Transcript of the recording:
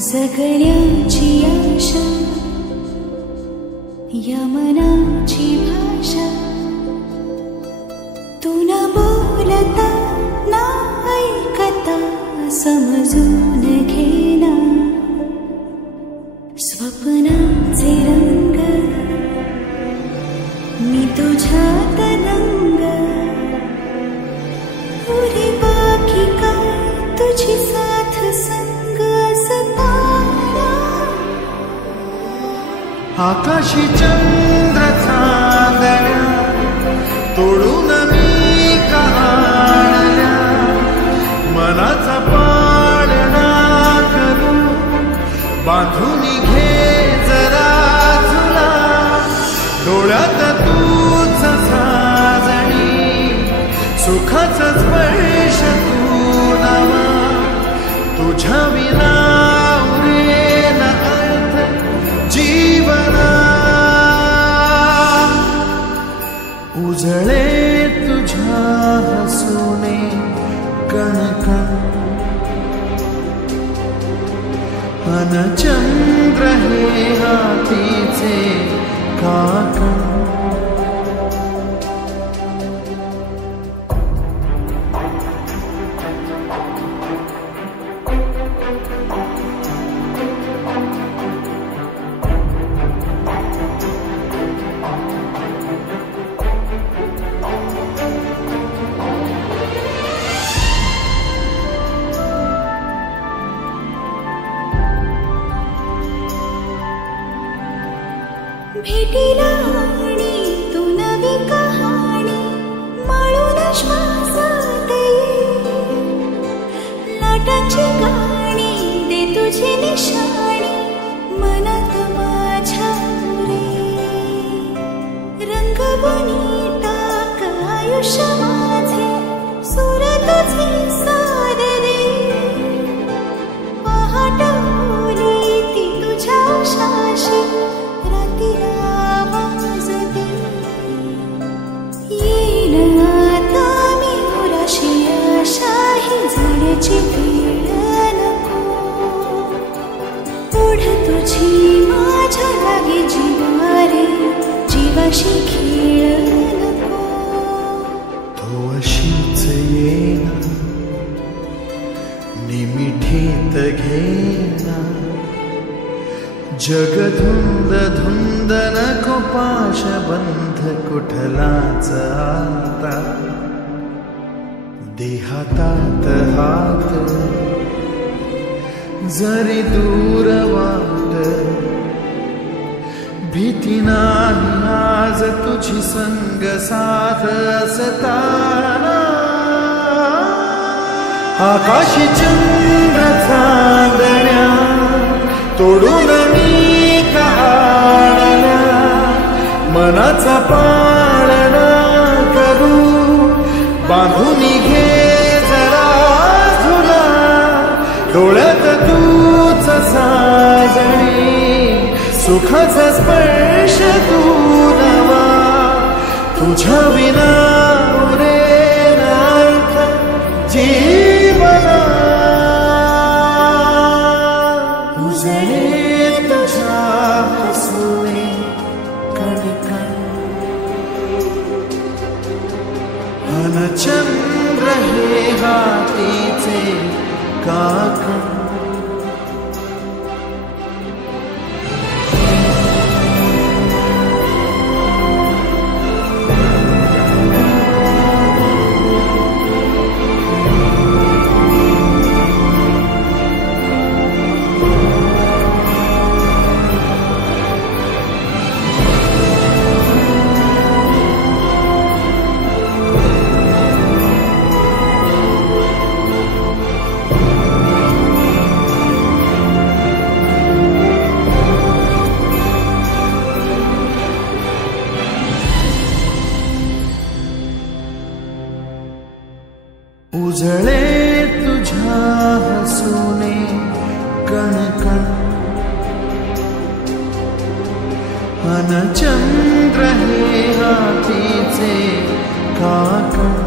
जगण्याची आशा या मनाची भाषा तू न बोलता ना ऐकता समजून घेना स्वप्नाचे रंग मी तुझ्यात दंग पुरी बाकी काय तुझी साथ संग असताना आकाशी चंद्र चांदण्या तोडून मी का आणल्या मनाचा पाळणा करू बांधून घे जरा तुला डोळ्यात तूच साजणी सुखाचा स्पर्श तू नावा तुझ्या विना उरेल अर्थ जीवना उजळे तुझ्या हसूने कणकण अन चंद्र हे हातीचे काकण भेटीला आणि तू नवी कहाणी माळून श्वासात लाटांची गाणी दे तुझी निशाणी मनात माझ्या रे रंगवणी टाक आयुष्य माझे सूर तुझे सार रे पहाट ओली ती तुझ्या उशाशी जाण्याची वेळ नको पुढे तुझी माझ्या लागे जीवारे जीवाशी खेळ नको तो अशीच येना निमिठीत घेना जग धुंद धुंद नको पाशबंध कुठलाच आता देहातात हात जरी दूर वाट भीती नाही आज तुझी संग साथ असताना आकाशी चंद्र चांदण्या तोडून मी का आणल्या मनाचा पाळणा करू बांधून घे जरा तुला डोळ्यात तूच साजणी सुखाचा स्पर्श तू नवा तुझ्या विना उरेल अर्थ जीवना उजळे तुझ्या हसूने कणकण अन चंद्र हे हातीचे काकण उजळे तुझ्या हसूने कणकण अन चंद्र हे हातीचे काकण